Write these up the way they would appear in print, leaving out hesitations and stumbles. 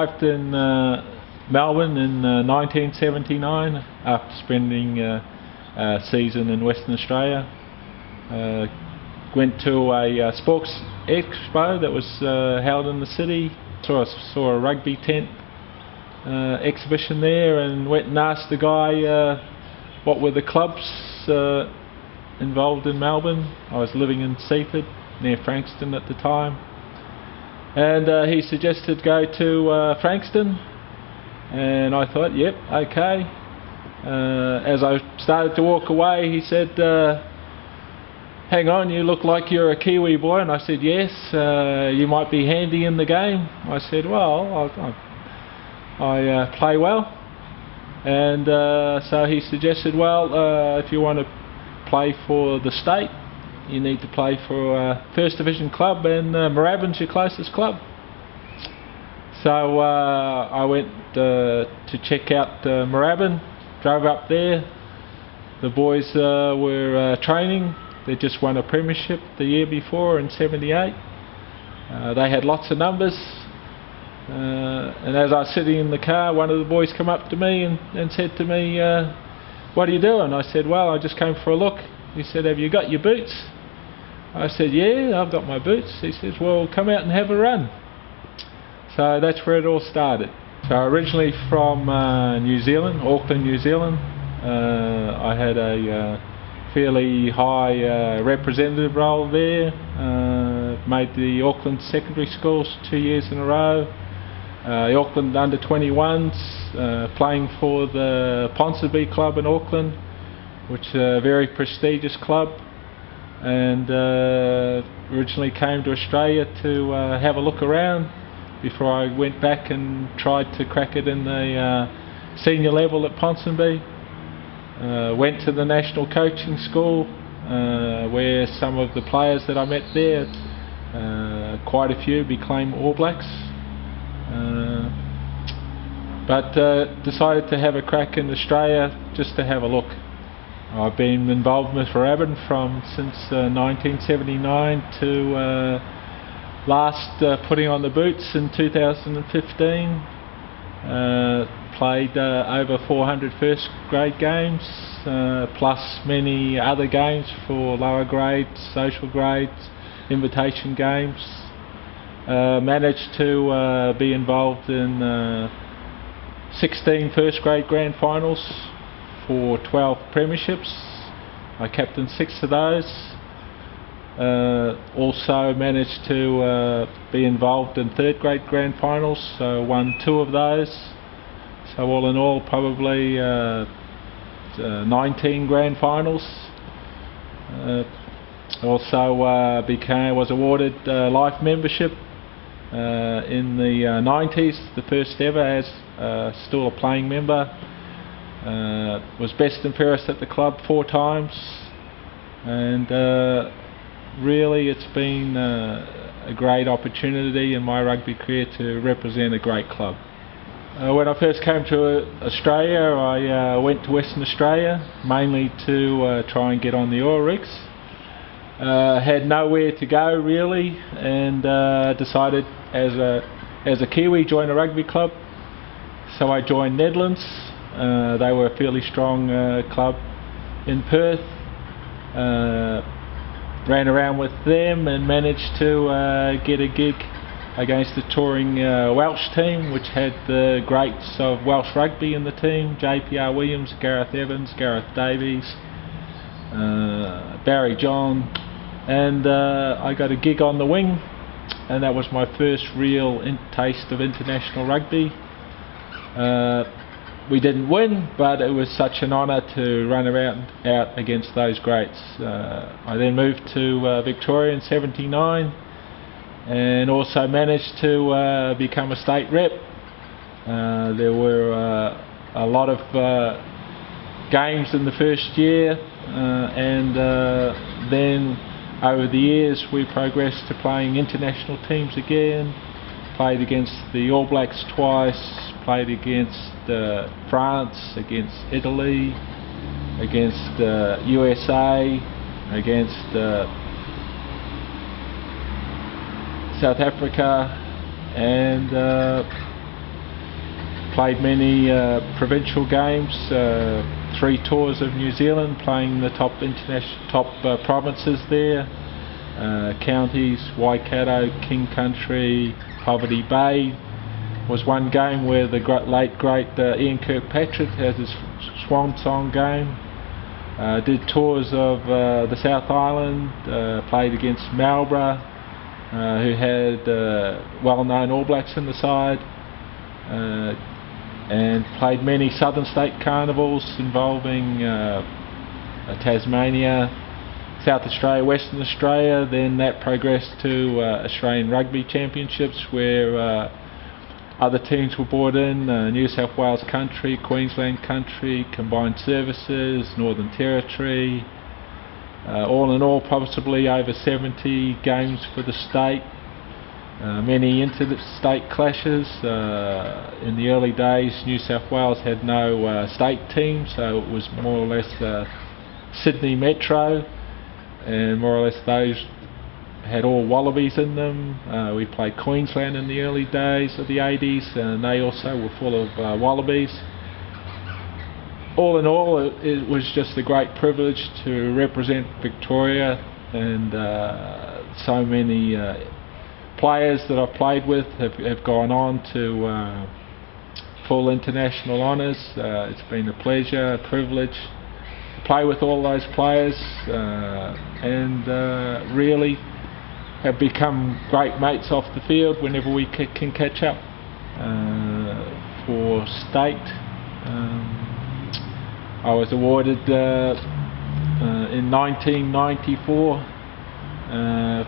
arrived in Melbourne in 1979 after spending a season in Western Australia. Went to a sports expo that was held in the city. Saw a rugby tent exhibition there, and went and asked the guy what were the clubs involved in Melbourne. I was living in Seaford near Frankston at the time, and he suggested go to Frankston, and I thought, yep, okay. As I started to walk away, he said, hang on, you look like you're a Kiwi boy. And I said, yes, you might be handy in the game. I said, well, I play well. And so he suggested, well, if you want to play for the state, you need to play for a First Division club, and Moorabbin's your closest club. So I went to check out Moorabbin, drove up there. The boys were training. They just won a premiership the year before in '78. They had lots of numbers. And as I was sitting in the car, one of the boys came up to me and said to me, what are you doing? I said, well, I just came for a look. He said, have you got your boots? I said, yeah, I've got my boots. He says, well, come out and have a run. So that's where it all started. So originally from New Zealand, Auckland, New Zealand. I had a fairly high representative role there. Made the Auckland secondary schools 2 years in a row. The Auckland under-21s, playing for the Ponsonby club in Auckland, which is a very prestigious club, and originally came to Australia to have a look around before I went back and tried to crack it in the senior level at Ponsonby. Went to the national coaching school, where some of the players that I met there, quite a few became All Blacks. But decided to have a crack in Australia just to have a look. I've been involved with Moorabbin since 1979 to last putting on the boots in 2015. Played over 400 first grade games, plus many other games for lower grades, social grades, invitation games. Managed to be involved in 16 first grade grand finals for 12 premierships. I captained 6 of those. Also managed to be involved in third grade grand finals, so won 2 of those. So all in all, probably 19 grand finals. Also was awarded life membership in the 90s, the first ever as still a playing member. Was best and fairest at the club 4 times, and really it's been a great opportunity in my rugby career to represent a great club. When I first came to Australia, I went to Western Australia mainly to try and get on the oil rigs. Had nowhere to go really, and decided as a Kiwi join a rugby club. So I joined Nedlands. They were a fairly strong club in Perth. Ran around with them and managed to get a gig against the touring Welsh team, which had the greats of Welsh rugby in the team: JPR Williams, Gareth Evans, Gareth Davies, Barry John, and I got a gig on the wing, and that was my first real taste of international rugby. We didn't win, but it was such an honour to run out against those greats. I then moved to Victoria in '79, and also managed to become a state rep. There were a lot of games in the first year, and then over the years we progressed to playing international teams again. Played against the All Blacks twice, played against France, against Italy, against USA, against South Africa, and played many provincial games, 3 tours of New Zealand, playing the top provinces there, counties, Waikato, King Country, Poverty Bay. Was one game where the late great Ian Kirkpatrick had his swan song game. Did tours of the South Island, played against Marlborough, who had well-known All Blacks in the side, and played many Southern State carnivals involving Tasmania, South Australia, Western Australia. Then that progressed to Australian Rugby Championships, where other teams were brought in, New South Wales Country, Queensland Country, Combined Services, Northern Territory. All in all, possibly over 70 games for the state. Many interstate clashes. In the early days, New South Wales had no state team, so it was more or less Sydney Metro, and more or less those had all Wallabies in them. We played Queensland in the early days of the 80s, and they also were full of Wallabies. All in all, it was just a great privilege to represent Victoria, and so many players that I've played with have gone on to full international honours. It's been a pleasure, a privilege to play with all those players, and really have become great mates off the field whenever we can catch up. For state, I was awarded in 1994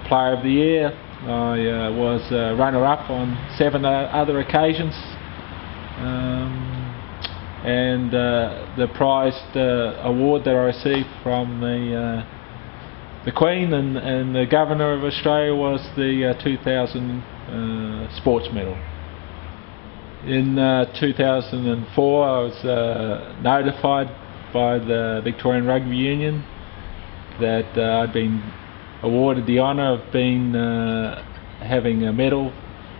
Player of the Year. I was runner-up on 7 other occasions, and the prized award that I received from the Queen and the Governor of Australia was the 2000 Sports Medal. In 2004 I was notified by the Victorian Rugby Union that I'd been awarded the honour of having a medal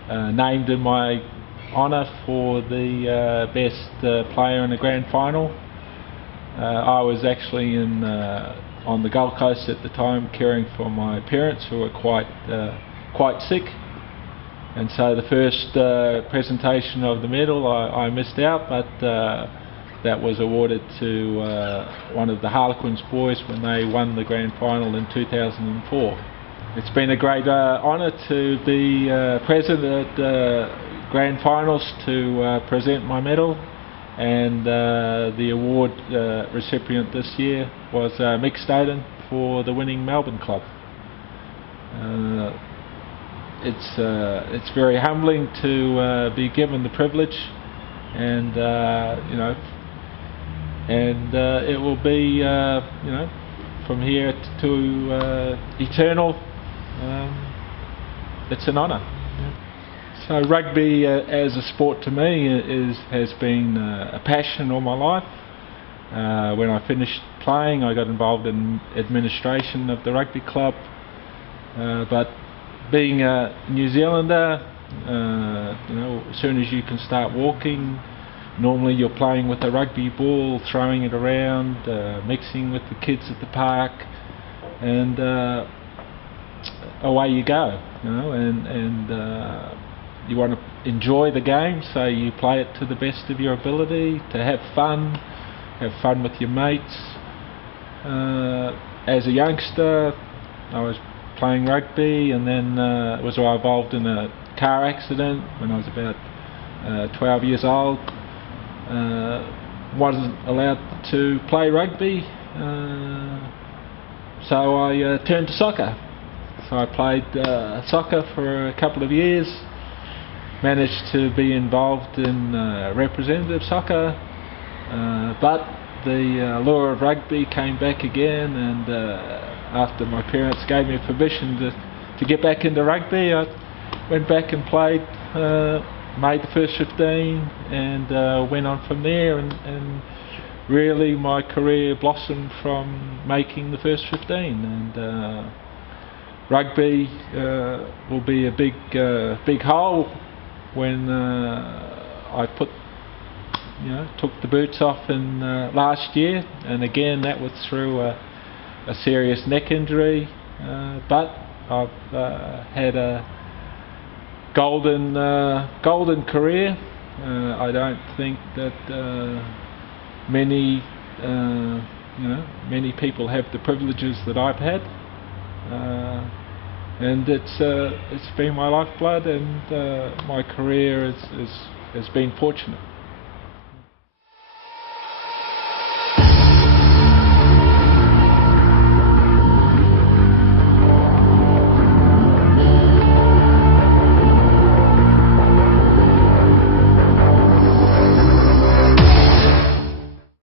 named in my honour for the best player in the grand final. I was actually on the Gold Coast at the time, caring for my parents who were quite sick, and so the first presentation of the medal I missed out, but that was awarded to one of the Harlequins boys when they won the grand final in 2004. It's been a great honour to be present at grand finals to present my medal, and the award recipient this year was Mick Staden for the winning Melbourne club. It's very humbling to be given the privilege, and it will be from here to eternal. It's an honour. So rugby as a sport to me has been a passion all my life. When I finished playing, I got involved in administration of the rugby club, but being a New Zealander, as soon as you can start walking, normally you're playing with a rugby ball, throwing it around, mixing with the kids at the park, and away you go, and you want to enjoy the game, so you play it to the best of your ability, to have fun with your mates. As a youngster, I was playing rugby, and then was involved in a car accident when I was about 12 years old. Wasn't allowed to play rugby, so I turned to soccer. So I played soccer for a couple of years, managed to be involved in representative soccer, but the lure of rugby came back again, and after my parents gave me permission to get back into rugby, I went back and played, made the first 15, and went on from there, and really my career blossomed from making the first 15, and rugby will be a big hole when I put took the boots off in last year, and again that was through a serious neck injury. But I've had a golden career. I don't think that many people have the privileges that I've had, and it's been my lifeblood, and my career has been fortunate.